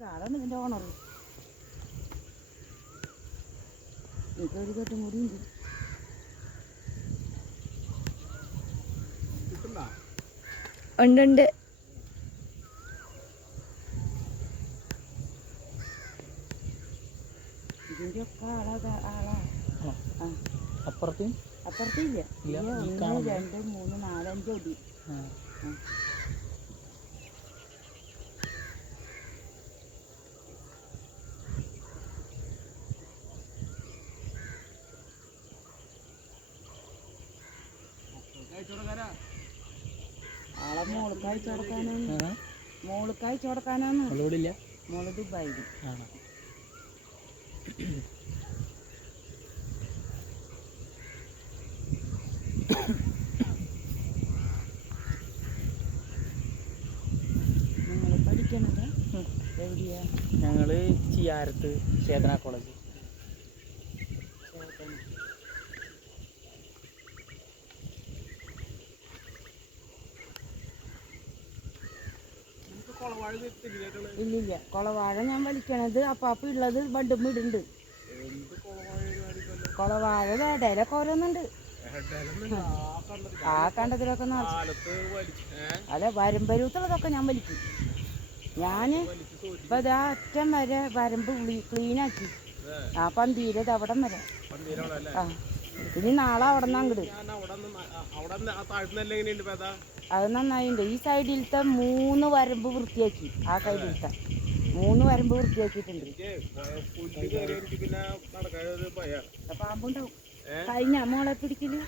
കാടാണ് ഇതിൻ്റെ ഓണർ. ഇതൊരു കെട്ടും കൂടി ഉണ്ട്. ഉണ്ട്. ഇതിൻ്റെ ഒക്കെ ആളാ. അപ്പുറത്തില്ല. 1 2 3 4 5 ഒടി. ആളെ മോൾക്കയച്ചു കൊടുക്കാനാണ്. മോള് ദുബായിൽ. നിങ്ങൾ പഠിക്കണത് എവിടെയാ? ഞങ്ങൾ ചിയാരത്ത് ചേതന കോളേജ്. ഇല്ലില്ല, കുളവാഴ ഞാൻ വലിക്കണത് അപ്പാപ്പ ഉള്ളത് ബണ്ടും ഇടുന്നുണ്ട്. കുളവാഴ ഇടയിലൊക്കെ ഓരോന്നുണ്ട്. ആ കണ്ടതിലൊക്കെ അല്ല വരുമ്പരൂത്തുള്ളതൊക്കെ ഞാൻ വലിക്കും. ഞാൻ ഇപ്പം ഇതാ അറ്റം വരെ വരമ്പ് ക്ലീനാക്കി. ആ പന്തീരത് അവിടം വരെ. ആ ഇനി നാളെ അവിടെ നിന്ന് അങ്ങോട്ട് അത് നന്നായിട്ടുണ്ട്. ഈ സൈഡിലത്തെ 3 വരമ്പ് വൃത്തിയാക്കി. ആ സൈഡിലത്തെ 3 വരമ്പ് വൃത്തിയാക്കിയിട്ടുണ്ട്. പാമ്പുണ്ടാവും. കഴിഞ്ഞ മോളെ പിടിക്കല്